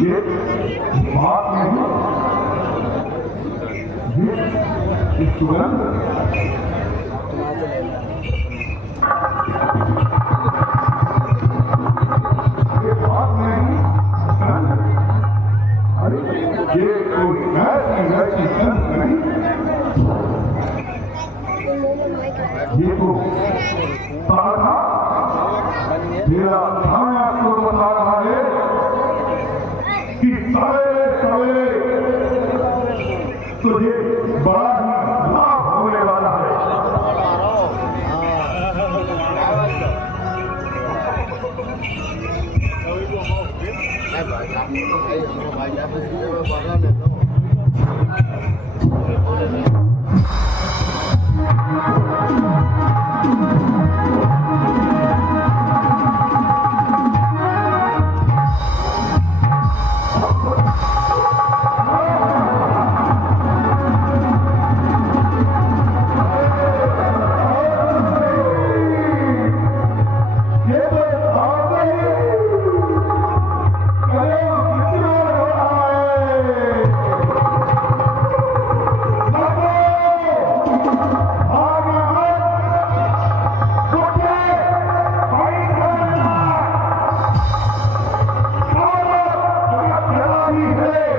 ये बात नहीं, ये सुगंध ये बात नहीं, अरे ये कोई ऐसी गंध नहीं, ये तो साधा मेरा थाना सुर बता रहा है कि सवेरे सवेरे तुझे बड़ा ही लाभ होने वाला है। है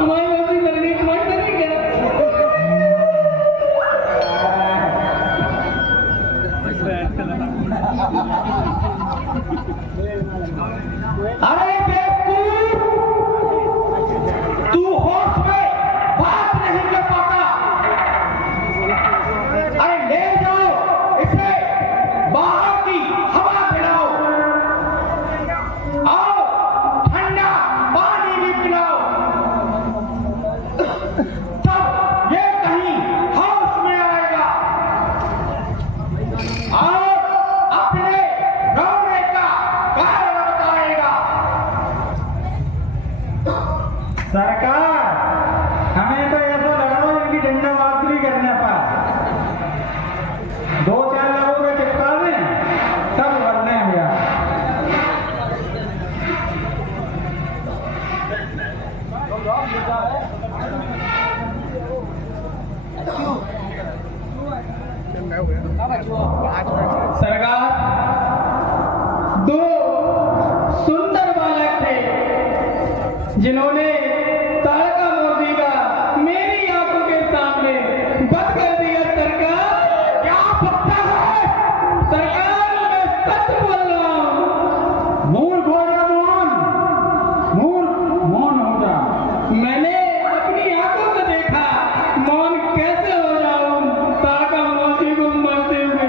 हमारी मर्जी लगनी तुम्हारी करनी क्या? अरे बेवकूफ, तू होश में बात नहीं कर पाता। अरे ले जाओ इसे, बाहर की हवा पिलाओ, आओ ठंडा पानी भी पिलाओ, तब ये कहीं होश में आएगा और अपने रोने का कारण बताएगा। सरकार, हमें तो ऐसा लग रहा है इनकी डंडा मारती करने पर 2-4 लोगों को चिपका दें, सब बनने हैं यार। सरकार, 2 सुंदर बालक थे जिन्होंने तारका मोदी का मेरी आंखों के सामने बंद कर दिया। सरकार, क्या पता है? सरकार, मैं सच बोल रहा हूँ। मूल घोड़ा मौन हो जा। मैंने अपनी आंखों से देखा, मौन कैसे हो जाऊं तारका मोदी को मरते हुए।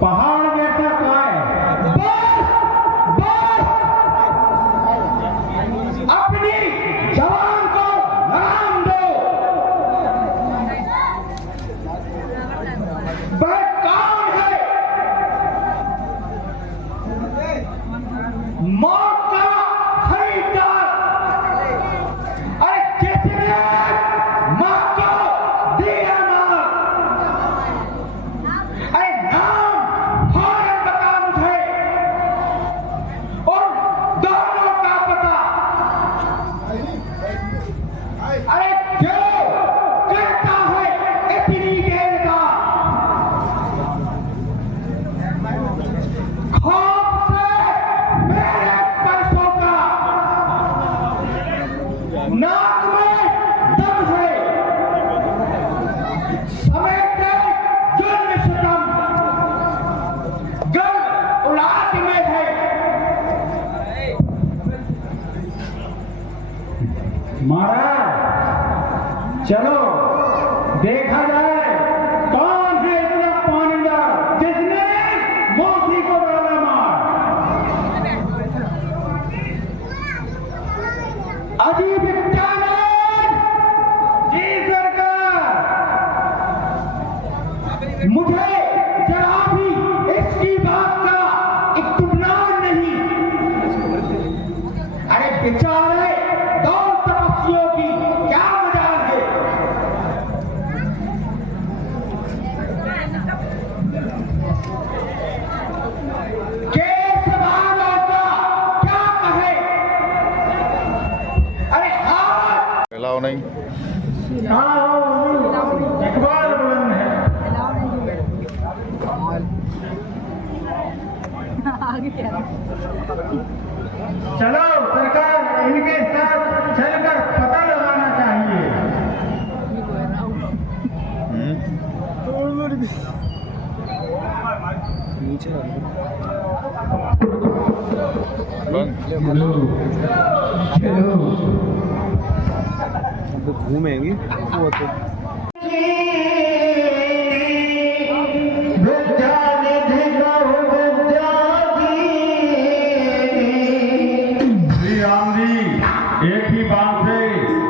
पहाड़ जैसा काय, बस अपनी जवान को लगाम दो। वह कौन है? मौत का खरीदार। अरे जिसने मां को दिया नाम, अरे नाम फौरन बता मुझे, और दोनों का पता। अरे क्यों करता है इतनी देर का? खौफ से मेरे परसों का नाक में दम है, समेटे जुल्म सितम गर्द औलाद में है। महाराज, चलो देखा जाए कौन है इतना पानीदार जिसने मोदी को डाला मार। अजीब विज्ञान जी सरकार, मुझे जरा भी इसकी बात का इत्मीनान नहीं। अरे बेचारे 2 तपस्वियों की क्या मजाल है? केसवालों का क्या कहे? अरे हाथ अलाउ नहीं। इकबाल बुलंद है। चलो सरकार, इनके साथ चलकर पता लगाना चाहिए। घूमेंगी वो तो श्री राम जी एक ही बात से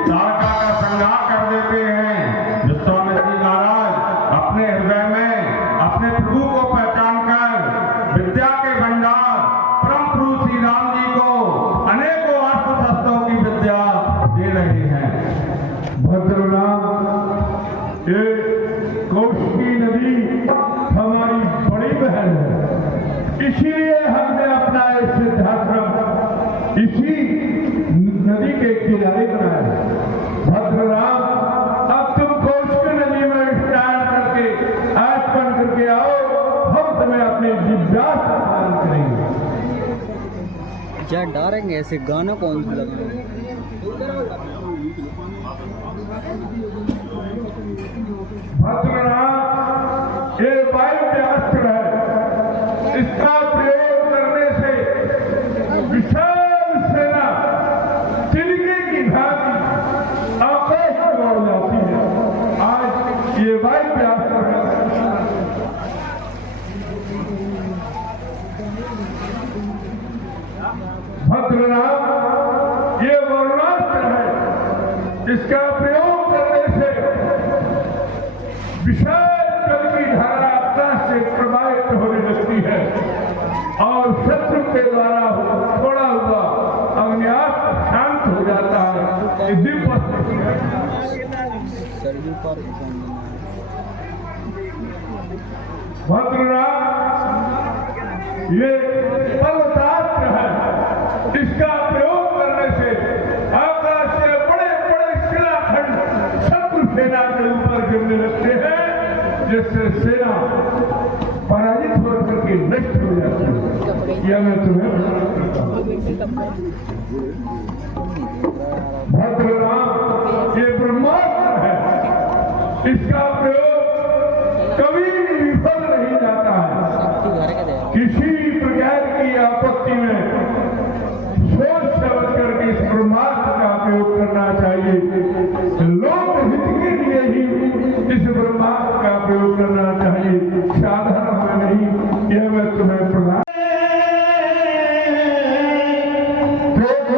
तारका का संहार कर देते हैं। विश्वामित्र जी महाराज अपने हृदय में अपने प्रभु को पहचान कर विद्या के भंडार परम प्रभु श्री राम जी को अनेकों अस्त्र शस्त्रों की विद्या दे रहे हैं। भद्रनाथ, ये कौशिकी नदी हमारी बड़ी बहन है, इसीलिए हमने अपना सिद्धाश्रम इसी नदी के किनारे बनाया है। भद्रनाथ, अब तुम कौशिकी नदी में स्नान करके आज बन करके आओ अभ्यास का पालन करेंगे। क्या डालेंगे ऐसे गाना कौन सा लग रहा है? भद्रनाथ ये वायुव्यास्त्र है, इसका प्रयोग करने से विशाल सेना तिनके की भांति आकाश में उड़ जाती है। आज ये वायुव्यास्त्र है। भद्रनाथ ये वरुणास्त्र है, इसका प्रयोग करने से विशाल जल की धारा आकाश से प्रवाहित होने लगती है और शत्रु के द्वारा छोड़ा हुआ अग्नियास्त्र शांत हो जाता है। ये दिव्य अस्त्र है। सरयू पर भद्रनाथ ये पर्वतास्त्र है, इसका प्रयोग करने से आकाश से बड़े बड़े शिलाखंड शत्रु सेना के ऊपर गिरने लगते हैं, जिससे सेना पराजित होकर के नष्ट हो जाती है। यह मैं तुम्हें प्रदान करता हूं। भद्रनाथ ये ब्रह्मास्त्र है, इसका प्रयोग कभी भी विफल नहीं जाता है। किसी प्रकार की आपत्ति में सोच समझ करके इस ब्रह्मास्त्र का प्रयोग करना चाहिए। लोक हित के लिए ही इस ब्रह्मास्त्र का प्रयोग करना चाहिए, साधारण में नहीं। यह मैं तुम्हें प्रदान प्रभु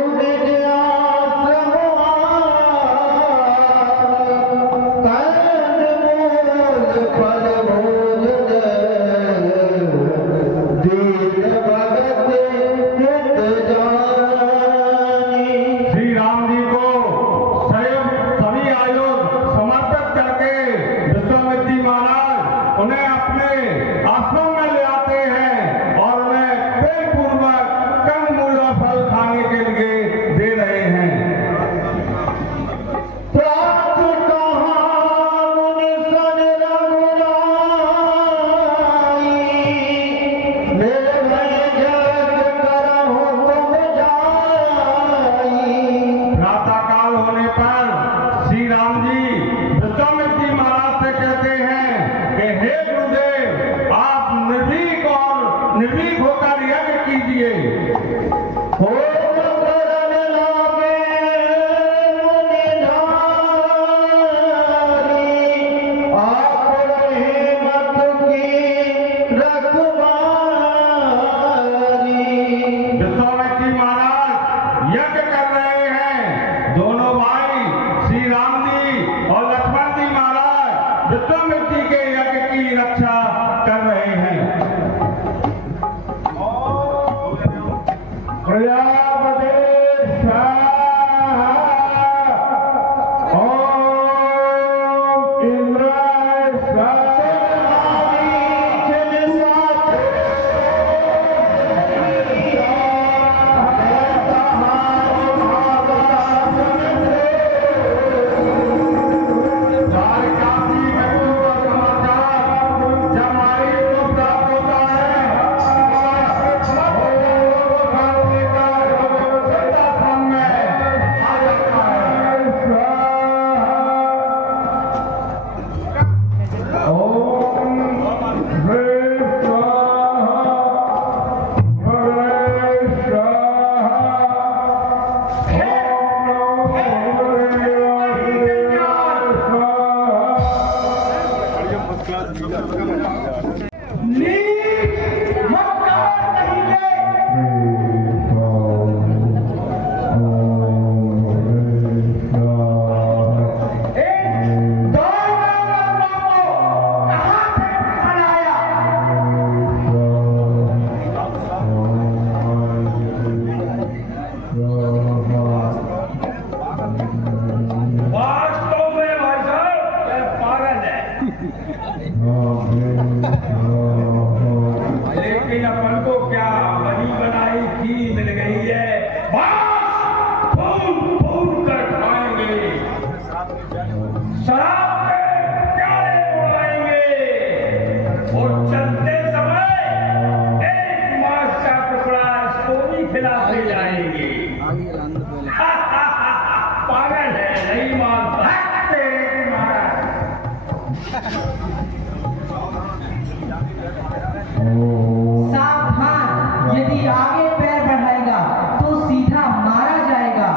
सावधान, यदि आगे पैर बढ़ाएगा तो सीधा मारा जाएगा।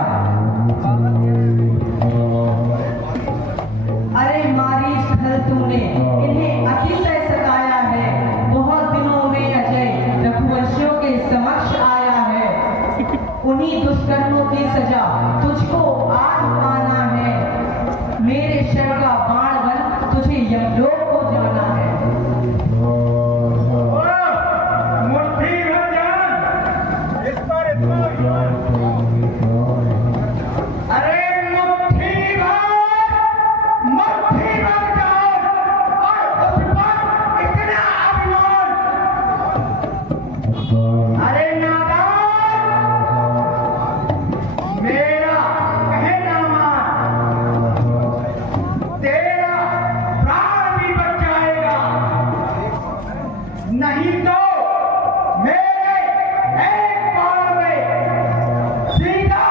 अरे मारीच खल, तूने इन्हें अतिशय सताया है। बहुत दिनों में अजय रघुवंशियों के समक्ष आया है। उन्हीं दुष्कर्मों की सजा तुझको आज पाना है। मेरे शर का बाण बन तुझे यमलोक को जाना है। मुट्ठी भर जान, इस पर अरे मुट्ठी भर जान, और उस पर इतना अभिमान। अरे नादान, मेरा कहना मान, तेरा प्राण भी बच जाएगा, नहीं तो मेरे एक बार में सीधा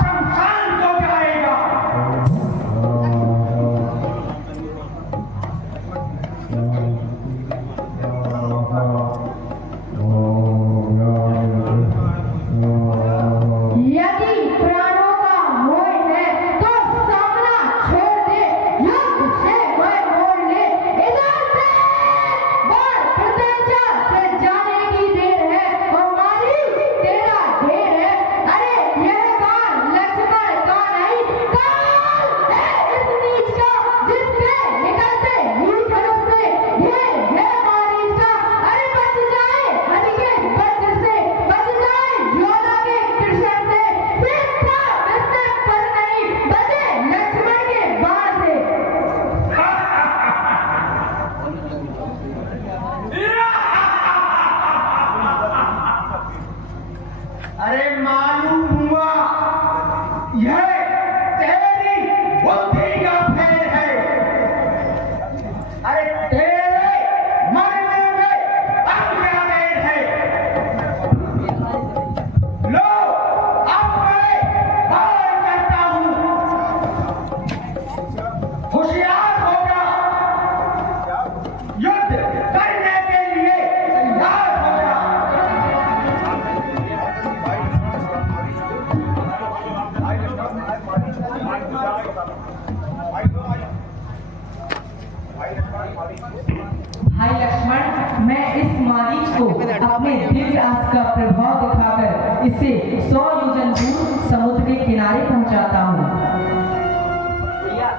शमशान को जाएगा। यदि प्राणों का मोह है तो सामना छोड़ दे, युद्ध से वह मोड़ ले। इधर से बढ़, प्रत्यंचा से जाने की देर है, और मारी तेरा ढेर है। अरे यह काल लक्ष्मण का नहीं, काल है इस नीच का, जिसके निकलते ही धनुष से ढेर है मारीच का। अरे बच जाए हरि के वज्र से, बच जाए ज्वाला के कृष्ण से, फिर था इससे पर नहीं, बचे लक्ष्मण के बाण से। अरे मालूम हुआ यह तेरी बुद्धि का फेर है। अरे तेरे मरने में अब क्या देर है। लो, अब मैं वार करता हूँ। होशियार हो जा, युद्ध करने के लिए तैयार हो जा। भाई लक्ष्मण, मैं इस मारीच को अपने दिव्य अस्त्र का प्रभाव दिखाकर इसे 100 योजन दूर समुद्र के किनारे पहुंचाता हूँ। Yeah.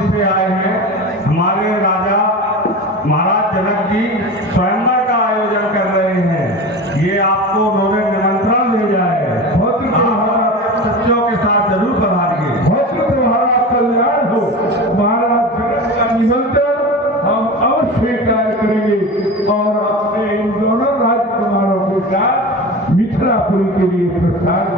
देश से आए हैं। हमारे राजा महाराज जनक जी स्वयंवर का आयोजन कर रहे हैं। ये आपको उन्होंने निमंत्रण भेजा है। बहुत सच्चों के साथ जरूर पधारिए। तुम्हारा कल्याण हो। महाराज जनक का निमंत्रण हम अवश्य स्वीकार करेंगे और अपने इन दोनों राजकुमारों के साथ मिथिलापुरी के लिए प्रस्थान